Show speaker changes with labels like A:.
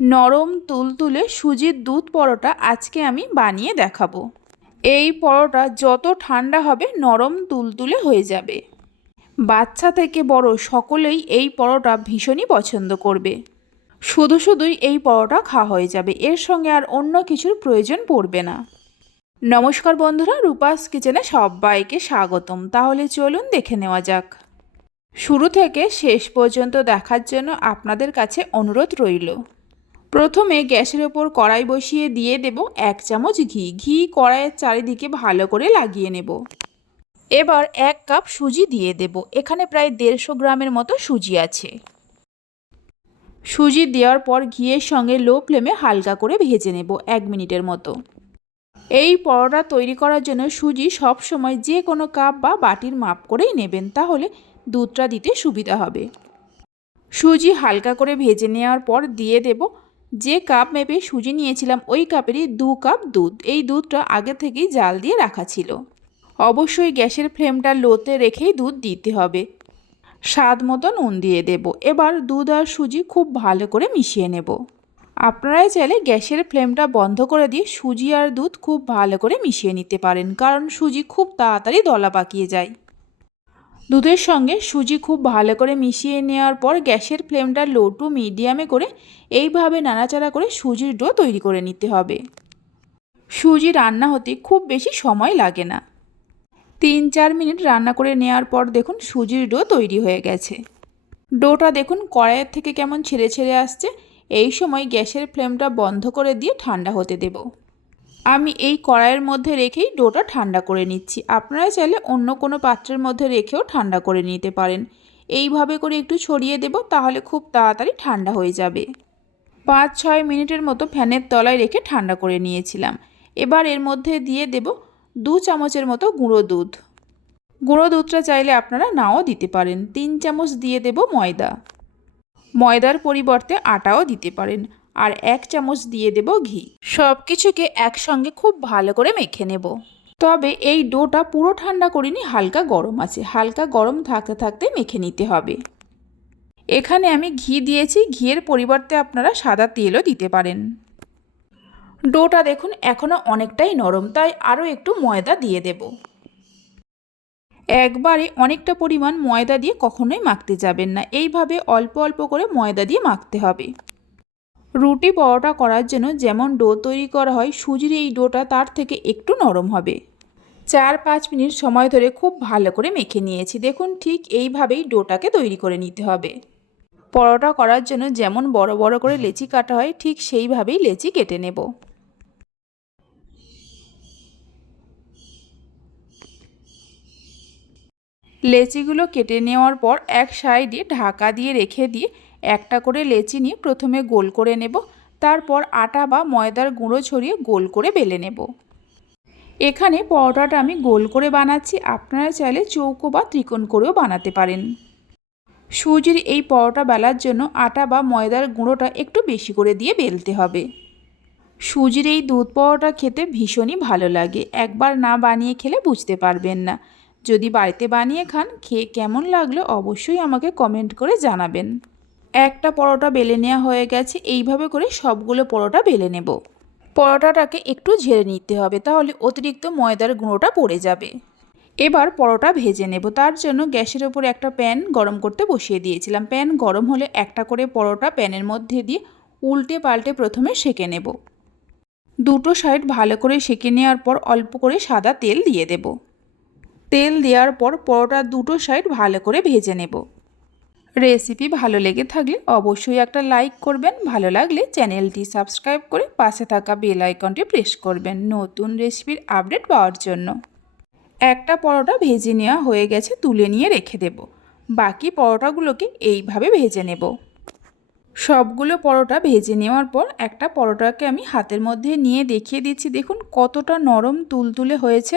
A: নরম তুলতুলে সুজির দুধ পরোটা আজকে আমি বানিয়ে দেখাবো। এই পরোটা যত ঠান্ডা হবে নরম তুলতুলে হয়ে যাবে। বাচ্চা থেকে বড় সকলেই এই পরোটা ভীষণই পছন্দ করবে। শুধু শুধুই এই পরোটা খাওয়া হয়ে যাবে, এর সঙ্গে আর অন্য কিছুর প্রয়োজন পড়বে না। নমস্কার বন্ধুরা, রূপাস কিচেনে সবাইকে স্বাগতম। তাহলে চলুন দেখে নেওয়া যাক। শুরু থেকে শেষ পর্যন্ত দেখার জন্য আপনাদের কাছে অনুরোধ রইল। প্রথমে গ্যাসের ওপর কড়াই বসিয়ে দিয়ে দেব এক চামচ ঘি। ঘি কড়াইয়ের চারিদিকে ভালো করে লাগিয়ে নেব। এবার এক কাপ সুজি দিয়ে দেব। এখানে প্রায় দেড়শো গ্রামের মতো সুজি আছে। সুজি দেওয়ার পর ঘিয়ের সঙ্গে লো ফ্লেমে হালকা করে ভেজে নেব এক মিনিটের মতো। এই পরোটা তৈরি করার জন্য সুজি সব সময় যে কোনো কাপ বা বাটির মাপ করেই নেবেন, তাহলে দুধটা দিতে সুবিধা হবে। সুজি হালকা করে ভেজে নেওয়ার পর দিয়ে দেব যে কাপ মেপে সুজি নিয়েছিলাম, ওই কাপেরই দু কাপ দুধ। এই দুধটা আগে থেকেই জাল দিয়ে রাখা ছিল। অবশ্যই গ্যাসের ফ্লেমটা লোতে রেখেই দুধ দিতে হবে। স্বাদ মতো নুন দিয়ে দেব। এবার দুধ আর সুজি খুব ভালো করে মিশিয়ে নেব। আপনারাই চাইলে গ্যাসের ফ্লেমটা বন্ধ করে দিয়ে সুজি আর দুধ খুব ভালো করে মিশিয়ে নিতে পারেন, কারণ সুজি খুব তাড়াতাড়ি দলা পাকিয়ে যায়। দুধের সঙ্গে সুজি খুব ভালো করে মিশিয়ে নেওয়ার পর গ্যাসের ফ্লেমটা লো টু মিডিয়ামে করে এইভাবে নাড়াচাড়া করে সুজির ডো তৈরি করে নিতে হবে। সুজি রান্না হতে খুব বেশি সময় লাগে না। তিন চার মিনিট রান্না করে নেওয়ার পর দেখুন সুজির ডো তৈরি হয়ে গেছে। ডোটা দেখুন কড়াইয়ের থেকে কেমন ছেড়ে ছেড়ে আসছে। এই সময় গ্যাসের ফ্লেমটা বন্ধ করে দিয়ে ঠান্ডা হতে দেব। আমি এই কড়াইয়ের মধ্যে রেখেই ডোটা ঠান্ডা করে নিচ্ছি। আপনারা চাইলে অন্য কোনো পাত্রের মধ্যে রেখেও ঠান্ডা করে নিতে পারেন। এইভাবে করে একটু ছড়িয়ে দেব, তাহলে খুব তাড়াতাড়ি ঠান্ডা হয়ে যাবে। পাঁচ ছয় মিনিটের মতো ফ্যানের তলায় রেখে ঠান্ডা করে নিয়েছিলাম। এবার এর মধ্যে দিয়ে দেব দু চামচের মতো গুঁড়ো দুধ। গুঁড়ো দুধটা চাইলে আপনারা নাও দিতে পারেন। তিন চামচ দিয়ে দেব ময়দা। ময়দার পরিবর্তে আটাও দিতে পারেন। আর এক চামচ দিয়ে দেব ঘি। সব কিছুকে একসঙ্গে খুব ভালো করে মেখে নেব। তবে এই ডোটা পুরো ঠান্ডা করিনি হালকা গরম আছে। হালকা গরম থাকতে থাকতে মেখে নিতে হবে। এখানে আমি ঘি দিয়েছি ঘিয়ের পরিবর্তে আপনারা সাদা তেলও দিতে পারেন। ডোটা দেখুন এখনও অনেকটাই নরম তাই আরও একটু ময়দা দিয়ে দেব। একবারে অনেকটা পরিমাণ ময়দা দিয়ে কখনোই মাখতে যাবেন না। এইভাবে অল্প অল্প করে ময়দা দিয়ে মাখতে হবে। রুটি পরোটা করার জন্য যেমন ডো তৈরি করা হয়, সুজির এই ডোটা তার থেকে একটু নরম হবে। চার পাঁচ মিনিট সময় ধরে খুব ভালো করে মেখে নিয়েছি। দেখুন ঠিক এইভাবেই ডোটাকে তৈরি করে নিতে হবে। পরোটা করার জন্য যেমন বড় বড় করে লেচি কাটা হয়, ঠিক সেইভাবেই লেচি কেটে নেব। লেচিগুলো কেটে নেওয়ার পর এক সাইডে ঢাকা দিয়ে রেখে দিয়ে একটা করে লেচি নিয়ে প্রথমে গোল করে নেব, তারপর আটা বা ময়দার গুঁড়ো ছড়িয়ে গোল করে বেলে নেব। এখানে পরোটাটা আমি গোল করে বানাচ্ছি, আপনারা চাইলে চৌকো বা ত্রিকোণ করেও বানাতে পারেন। সুজির এই পরোটা বেলার জন্য আটা বা ময়দার গুঁড়োটা একটু বেশি করে দিয়ে বেলতে হবে। সুজির এই দুধ পরোটা খেতে ভীষণই ভালো লাগে, একবার না বানিয়ে খেলে বুঝতে পারবেন না। যদি বাড়িতে বানিয়ে খান, খেয়ে কেমন লাগল অবশ্যই আমাকে কমেন্ট করে জানাবেন। একটা পরোটা বেলে নেওয়া হয়ে গেছে, এইভাবে করে সবগুলো পরোটা বেলে নেব। পরোটাটাকে একটু ঝেড়ে নিতে হবে, তাহলে অতিরিক্ত ময়দার গুঁড়োটা পড়ে যাবে। এবার পরোটা ভেজে নেব, তার জন্য গ্যাসের ওপর একটা প্যান গরম করতে বসিয়ে দিয়েছিলাম। প্যান গরম হলে একটা করে পরোটা প্যানের মধ্যে দিয়ে উল্টে পাল্টে প্রথমে সেঁকে নেব। দুটো সাইড ভালো করে সেঁকে নেওয়ার পর অল্প করে সাদা তেল দিয়ে দেব। তেল দেওয়ার পর পরোটার দুটো সাইড ভালো করে ভেজে নেব। রেসিপি ভালো লেগে থাকলে অবশ্যই একটা লাইক করবেন। ভালো লাগলে চ্যানেলটি সাবস্ক্রাইব করে পাশে থাকা বেল আইকনটি প্রেস করবেন নতুন রেসিপির আপডেট পাওয়ার জন্য। একটা পরোটা ভেজে নেওয়া হয়ে গেছে তুলে নিয়ে রেখে দেব। বাকি পরোটাগুলোকে এইভাবে ভেজে নেব। সবগুলো পরোটা ভেজে নেওয়ার পর একটা পরোটাকে আমি হাতের মধ্যে নিয়ে দেখিয়ে দিচ্ছি। দেখুন কতটা নরম তুলতুলে হয়েছে।